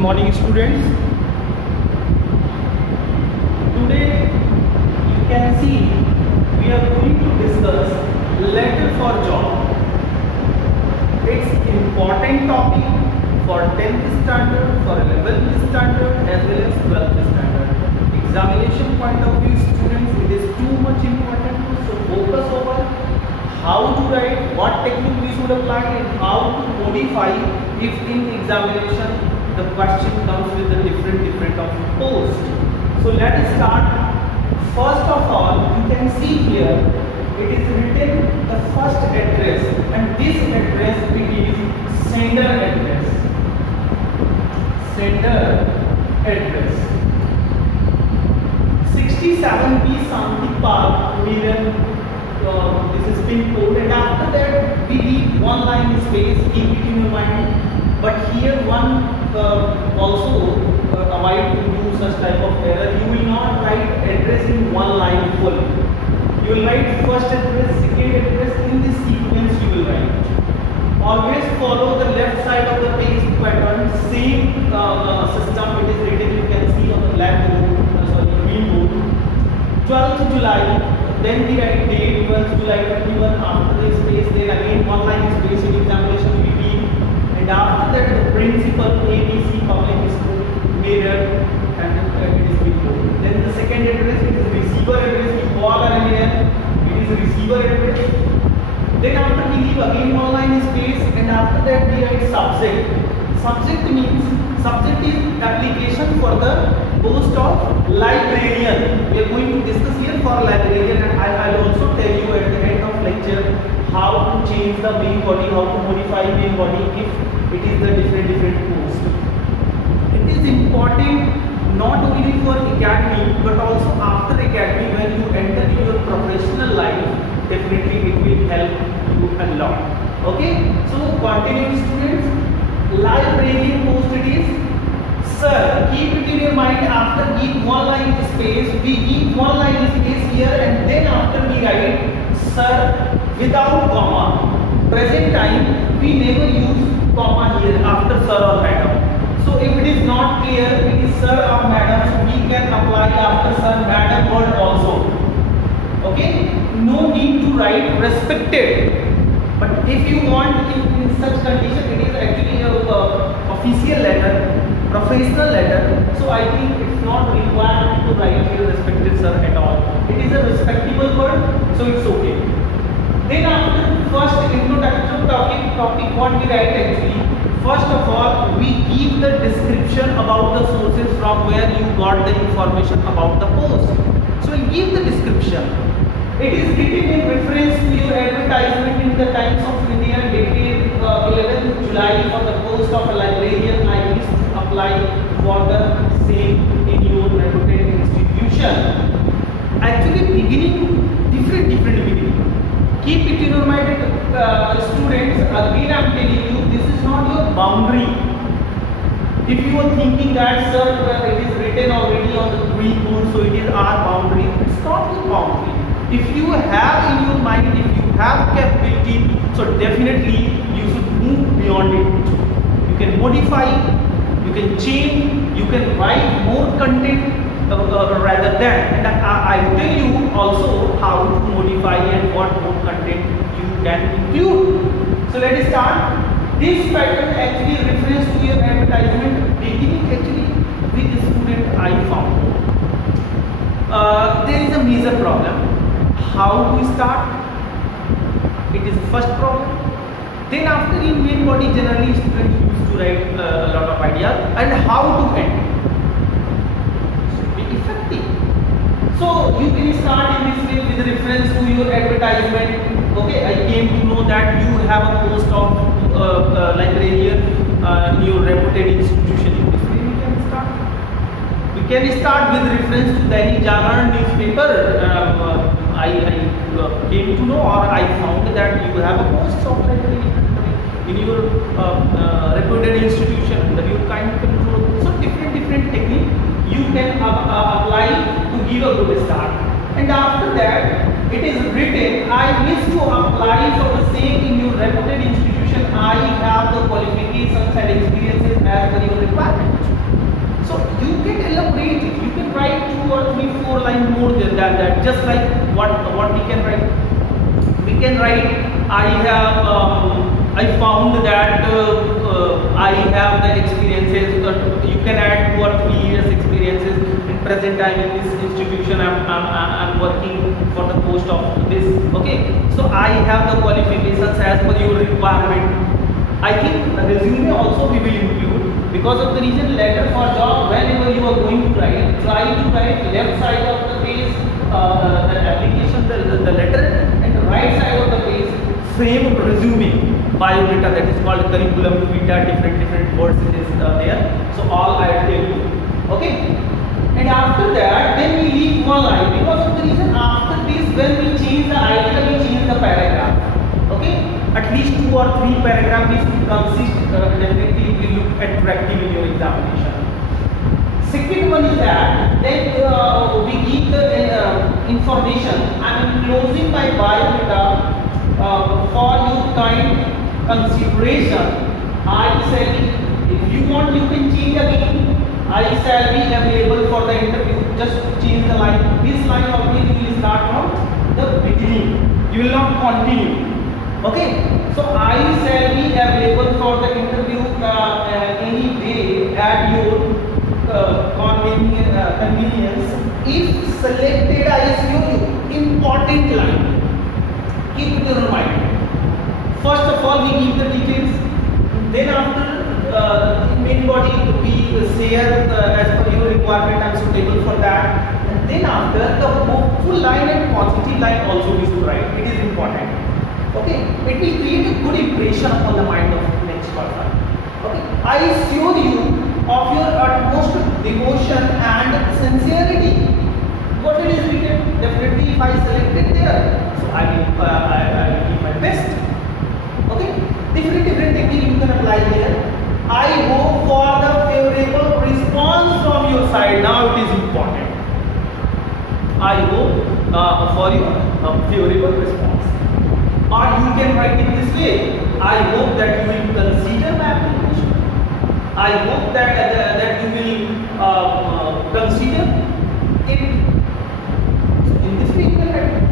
morning, students. Today you can see we are going to discuss letter for job. It's important topic for 10th standard, for 11th standard as well as 12th standard. Examination point of view, students, it is too much important. So focus over how to write, what technique we should apply, and how to modify if in examination the question comes with a different of post. So let us start. First of all, you can see here it is written the first address, and this address it is sender address. Sender address 67B Santi Park, Miran. This is pin code, and after that we leave one line space. Keep it in your mind. But here one also avoid to do such type of error. You will not write address in one line full. You will write first address, second address, in this sequence you will write. Always follow the left side of the page pattern. Same system it is written. You can see on the black board, green board. 12th July. Then we write date 12th July 21. After this space, then again one line space in examination will be. And after that the principal ABC public school mirror, and it is below. Then the second address it is receiver address. We all are aware it is receiver address. Then after we leave again one line space, and after that we write subject. Subject means subject is application for the post of librarian. We are going to discuss here for librarian, and I will also tell you at the end of lecture how to change the main body, how to modify main body if it is the different post. It is important not only for academy but also after academy. When you enter in your professional life, definitely it will help you a lot. Okay, so continue, students. Librarian post it is. Sir, keep it in your mind. After give one line space, we give one line space here, and then after we write sir without comma. Present time we never use comma here after sir or madam. So if it is not clear, it is sir or madam, so we can apply after sir madam word also. Okay, no need to write respected. But if you want in such condition, it is actually a official letter, professional letter. So I think it's not required to write here respected sir at all. It is a respectable word, so it's okay. Then after first introduction topic what we write actually. First of all, we give the description about the sources from where you got the information about the post. So we give the description. It is written in reference to your advertisement in the Times of India dated 11th July for the post of a librarian. I wish to apply for the same in your reputed institution. Actually, beginning different beginning. Keep it in your mind, students. Again, I am telling you, this is not your boundary. If you are thinking that sir, it is written already on the green board, so it is our boundary. It's not your boundary. If you have in your mind, if you have capability, so definitely you should move beyond it. You can modify, you can change, you can write more content rather than. And I will tell you also how to modify and what more content you can include. So let us start. This pattern actually refers to your advertisement beginning actually with the student I found. There is a major problem. How to start? It is the first problem. Then after in main body, generally students used to write a lot of ideas, and how to end. Should be effective. So you can start in this way with reference to your advertisement. Okay, I came to know that you have a post of librarian in your reputed institution. In this way we can start. We can start with reference to Dainik Jagran newspaper. I came to know, or I found that you have a post of librarian in your reputed institution under your kind control. So different technique you can apply to give a good start. And after that, it is written, I wish to apply for the same in your reputed institution. I have the qualifications and experiences as per your requirement. So you can elaborate it. You can write 2 or 3, 4 lines more than that. Just like what we can write. We can write, I found that I have the experiences. You can add 2 or 3 years experiences in present time in this institution. I'm working for the post of this. Okay, so I have the qualifications as per your requirement. I think the resume also we will include, because of the reason letter for job. Whenever you are going to write, try to write left side of the page the application, the letter, and the right side of the page frame resume, biodata, that is called curriculum vitae, different words it is there. So all I will tell you. Okay, and after that then we leave one line, because of the reason after this when we change the idea, we change the paragraph. Okay, at least 2 or 3 paragraphs is to consist. Definitely it will look attractive in your examination. Second one is that then we give the information. I am closing my biodata for your kind consideration. I shall be, if you want you can change again. I shall be available for the interview. Just change the line. This line always you will start from the beginning. You will not continue. Okay, so I shall be available for the interview any day at your convenience. If selected, I assure you, important line. Keep it in mind. First of all, we give the details. Then after main body, we share as per your requirement. I am suitable for that. And then after, the hopeful line and positive line also we should write. It is important. Okay, it will create a good impression upon the mind of the next person. Okay, I assure you of your utmost devotion and sincerity. What it is written, definitely if I select it there, so I will give my best. Okay, different technique you can apply here. I hope for the favorable response from your side. Now it is important. I hope for your favorable response. Or you can write it this way: I hope that you will consider my application. I hope that you will consider it. In this way you can write it.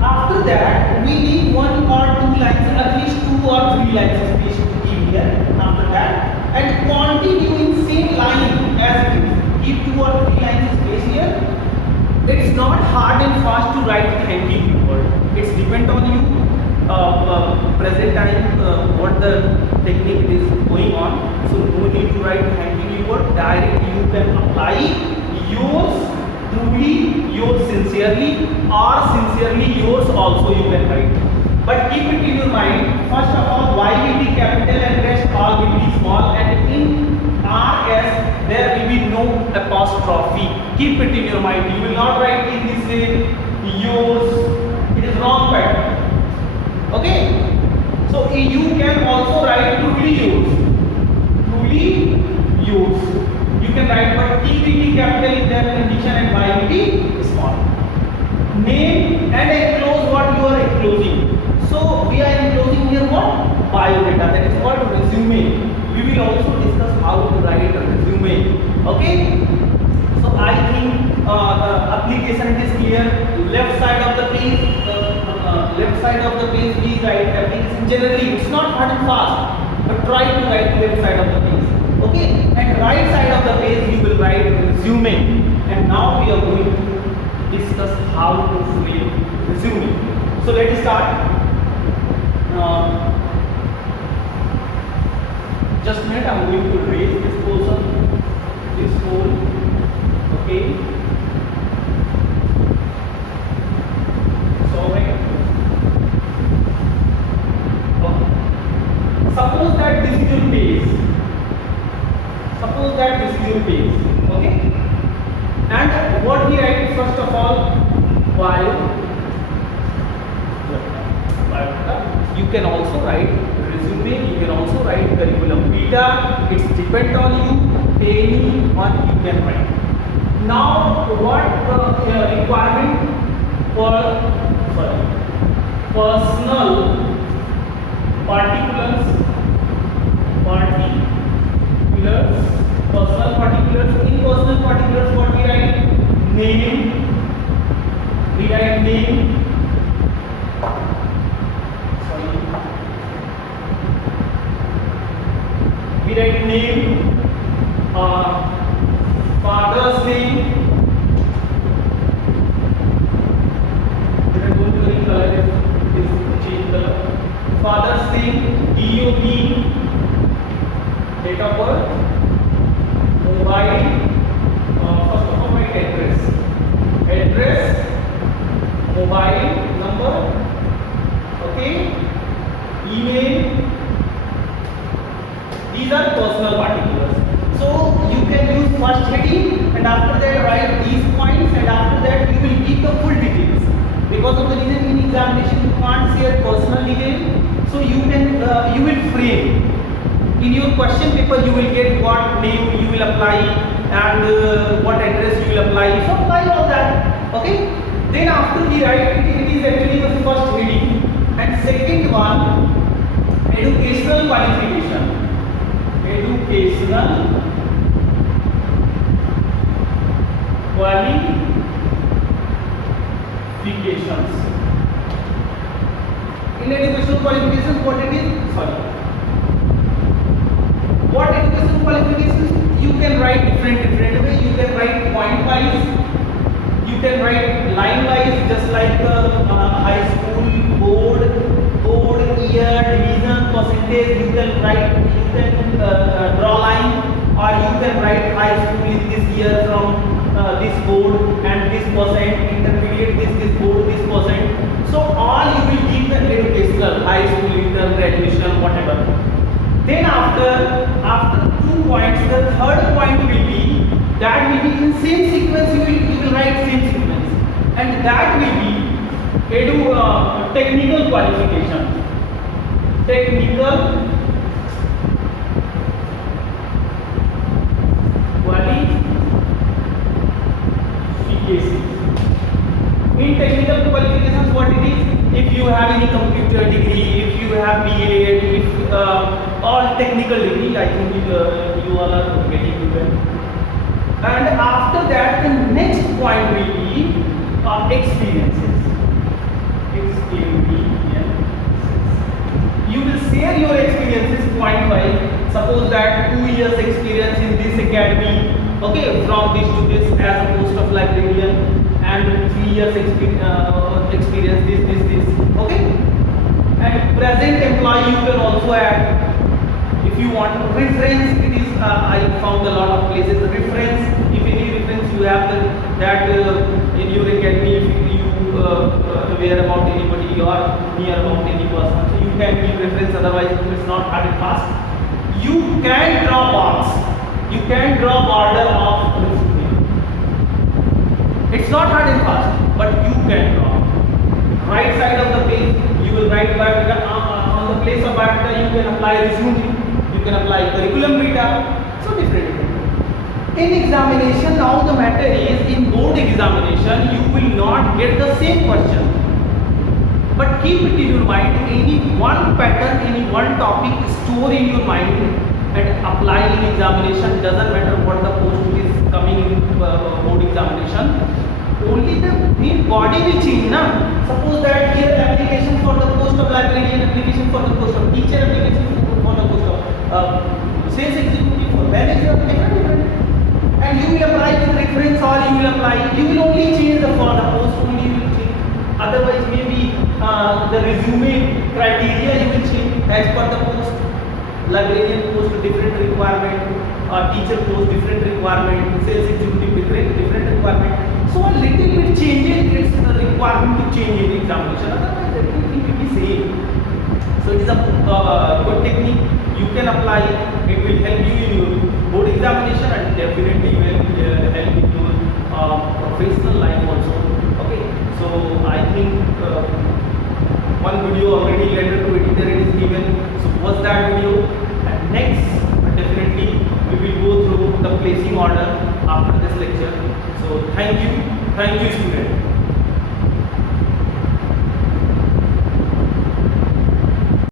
After that, we need 1 or 2 lines, at least 2 or 3 lines of space to give here. After that, and continue in same line as it is. Give 2 or 3 lines of space here. It's not hard and fast to write thank you word. It's depend on you. Present time, what the technique is going on. So no need to write thank you word. Direct you can apply yours truly, yours sincerely, or sincerely yours also you can write. But keep it in your mind. First of all, Y will be capital and rest all will be small, and in RS there will be no apostrophe. Keep it in your mind. You will not write in this way yours. It is wrong pattern. Okay. So you can also write truly yours. Truly yours. You can write, but T will be capital in that condition and Y will be small. Name and enclose what you are enclosing. So we are enclosing here what? Biodata. That is called resume. We will also discuss how to write a resume. Okay. So I think the application is clear. Left side of the page, left side of the page we write application. Generally, it's not hard and fast, but try to write left side of the page. Okay, and right side of the page you will write resume. And now we are going to discuss how to frame resume. So let's start. Just a minute, I'm going to raise this portion, this whole. Okay. So okay. Suppose that this is your page. Suppose that this is your page. Okay. And what we write first of all, biodata. You can also write resume. You can also write curriculum vitae. It's depend on you. Any one you can write. Now, what requirement for personal particulars personal particulars, what we write? Name. We write name. Sorry. We write name. Father's name. We are going to the color. It is change color. Father's name. DOB. Date of birth. Mobile. First of all, my address. Address. Mobile number. Okay. Email. These are personal particulars. So you can use first heading and after that write these points, and after that you will give the full details. Because of the reason in examination you can't share personal detail, so you can you will frame. In your question paper you will get what name you will apply and what address you will apply. So apply all that. Okay. Then after we write it is actually the first heading, and second one educational qualification. Educational qualifications. In educational qualifications, what it is? Sorry. What educational qualifications? You can write different way. You can write point wise. You can write line wise, just like high school, board, year, division, percentage. You can write. You can draw line, or you can write high school in this year from this board and this percent, intermediate this board this percent. So all you will give the educational, high school, inter, graduation, whatever. Then after 2 points, the third point will be that will be in same sequence. You will write same sequence, and that will be technical qualification. Technical in technical qualifications, what it is? If you have any computer degree, if you have BA, if all technical degree, I think you all are getting it. And after that, the next point will be experiences. You will share your experiences point wise. Suppose that 2 years experience in this academy. Okay, from this to this as a post of librarian, and 3 years experience this. Okay, and present employee you can also add. If you want reference, it is I found a lot of places reference. If any reference you have that in your academy, if you aware about anybody or near about any person, so you can give reference. Otherwise, it's not hard and fast. You can draw box. You can draw border of resume. It's not hard and fast, but you can draw. Right side of the page, you will write biodata. On the place of biodata, you can apply resume. You can apply curriculum vitae. So different. In examination, now the matter is in board examination, you will not get the same question. But keep it in your mind. Any one pattern, any one topic, store in your mind. And apply in examination. Doesn't matter what the post is coming in board examination. Only the main body will change. Suppose that here application for the post of librarian, application for the post of teacher, application for the post of sales executive, for manager, different. And you will apply with reference, or you will apply. You will only change the for the post. Only you will change. Otherwise, maybe the resume criteria you will change as per the post. Librarian post different requirement, teacher post different requirement, sales executive different requirement. So a little bit changes its requirement to change in the examination. Otherwise, everything will be same. So it is a good technique. You can apply. It will help you in your board examination, and definitely will help in your professional life also. Okay. So I think one video already letter to editor it is given. So watch that video, and next definitely we will go through the placing order after this lecture. So thank you student.